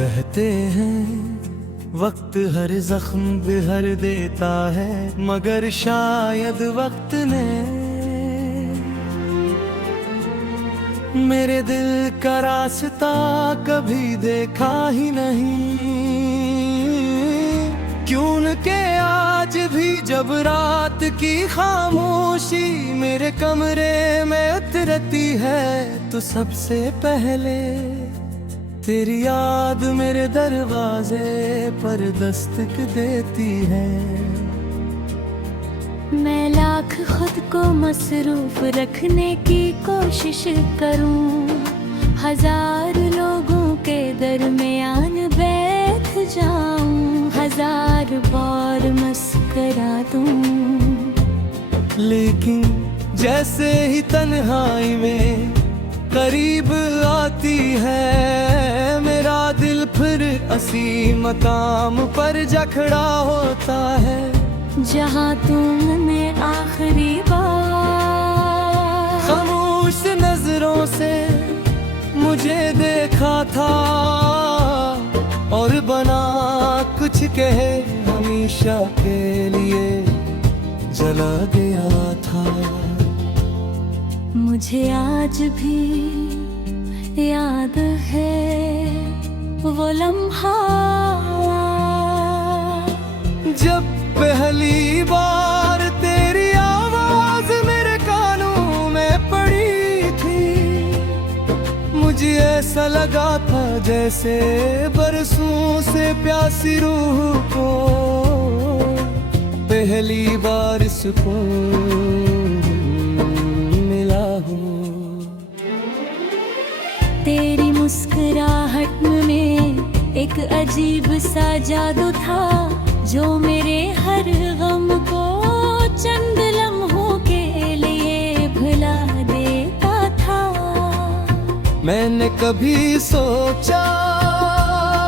कहते हैं वक्त हर जख्म बिहर देता है, मगर शायद वक्त ने मेरे दिल का रास्ता कभी देखा ही नहीं। क्यों न के आज भी जब रात की खामोशी मेरे कमरे में उतरती है, तो सबसे पहले तेरी याद मेरे दरवाजे पर दस्तक देती है। मैं लाख खुद को मसरूफ रखने की कोशिश करूं, हजार लोगों के दरमियान बैठ जाऊं, हजार बार मस्करा दूं, लेकिन जैसे ही तन्हाई में करीब आती है, मेरा दिल फिर असी मकाम पर जखड़ा होता है, जहाँ तुमने आखिरी बार खामोश नजरों से मुझे देखा था और बना कुछ कहे हमेशा के लिए जला गया था। मुझे आज भी याद है वो लम्हा जब पहली बार तेरी आवाज मेरे कानों में पड़ी थी। मुझे ऐसा लगा था जैसे बरसों से प्यासी रूह को पहली बार सुकून मिला हूँ। तेरी मुस्कुराहट में एक अजीब सा जादू था, जो मेरे हर गम को चंद लम्हों के लिए भुला देता था। मैंने कभी सोचा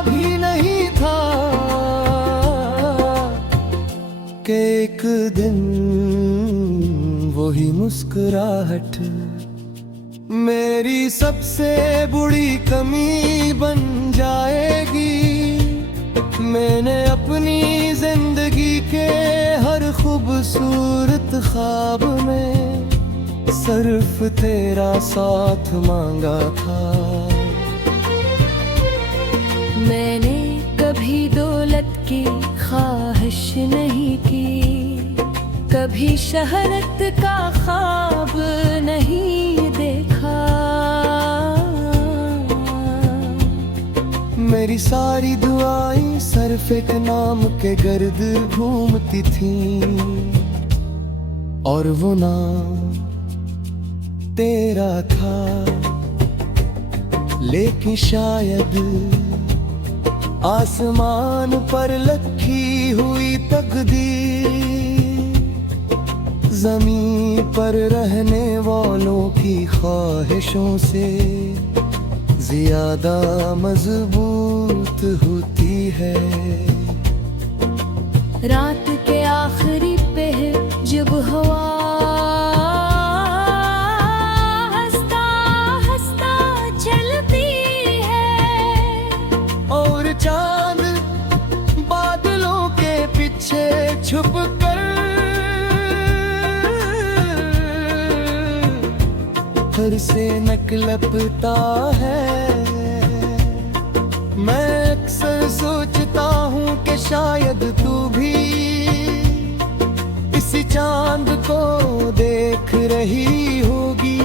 भी नहीं था कि एक दिन वही मुस्कुराहट मेरी सबसे बुरी कमी बन जाएगी। मैंने अपनी जिंदगी के हर खूबसूरत ख्वाब में सिर्फ तेरा साथ मांगा था। मैंने कभी दौलत की ख्वाहिश नहीं की, कभी शहरत का ख्वाब नहीं देखा। मेरी सारी दुआएं सिर्फ एक नाम के गर्द घूमती थीं, और वो नाम तेरा था। लेकिन शायद आसमान पर लखी हुई तकदीर ज़मीन पर रहने वालों की ख्वाहिशों से ज्यादा मजबूत होती है। रात के आखिरी पहर जब हवा हंसता हंसता चलती है, और चांद बादलों के पीछे छुप कर फिर से नकलपता है। मैं अक्सर सोचता हूँ कि शायद तू भी इसी चांद को देख रही होगी।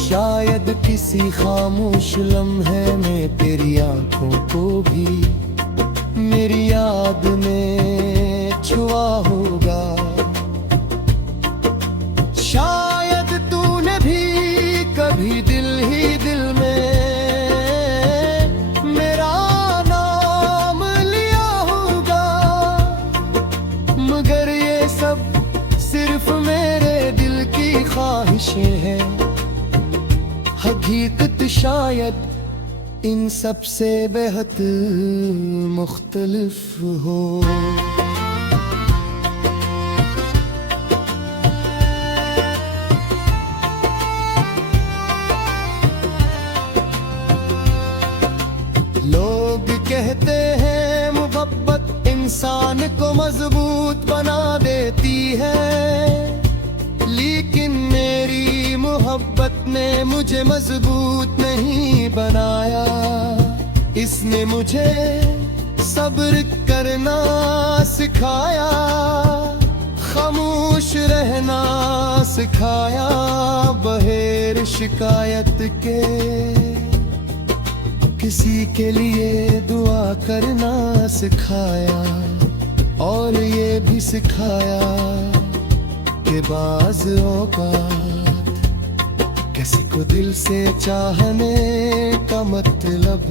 शायद किसी खामोश लम्हे में तेरी आंखों को भी मेरी याद में छुआ होगा। शायद तूने भी कभी दिल ही दिल में मेरा नाम लिया होगा, मगर ये सब सिर्फ मेरे दिल की ख्वाहिशें हैं। हकीकत शायद इन सब से बेहद मुख्तलिफ हो। इंसान को मजबूत बना देती है, लेकिन मेरी मोहब्बत ने मुझे मजबूत नहीं बनाया। इसने मुझे सब्र करना सिखाया, खामोश रहना सिखाया, बगैर शिकायत के किसी के लिए दुआ करना सिखाया, और ये भी सिखाया कि बाज़ औक़ात किसी को दिल से चाहने का मतलब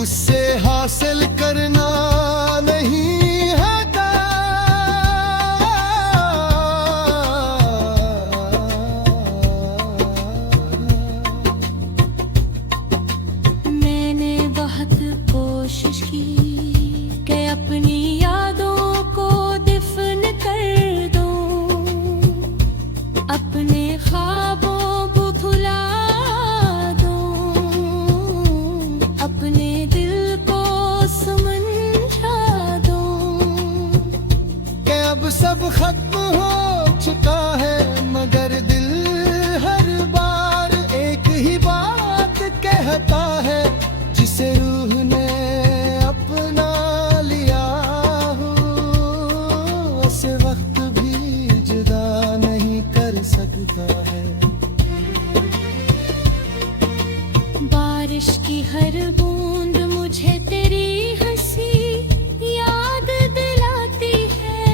उससे हासिल करना नहीं है। मैंने बहुत कोशिश की कि अपनी यादों को दफन कर दूं, अपने ख्वाबों को भुला दूं, अपने दिल को समझा दूं कि अब सब खत्म हो चुका है, मगर दिल हर बार एक ही बात कहता है, जिसे रूह ने अपना लिया हूँ, उसे वक्त भी जुदा नहीं कर सकता है। बारिश की हर बूंद मुझे तेरी हंसी याद दिलाती है,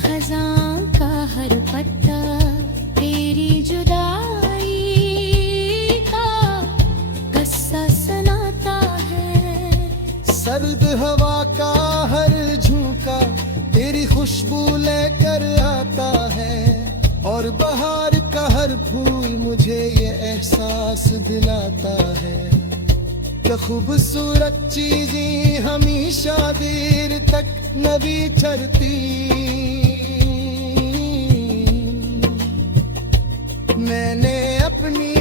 खज़ां का हर पत्ता तेरी जुदाई का किस्सा सुनाता है। सर्द हवा का हर झोंका तेरी खुशबू लेकर आता है, और बहार का हर फूल मुझे ये एहसास दिलाता है कि खूबसूरत चीजें हमेशा देर तक न बिछड़ती। मैंने अपनी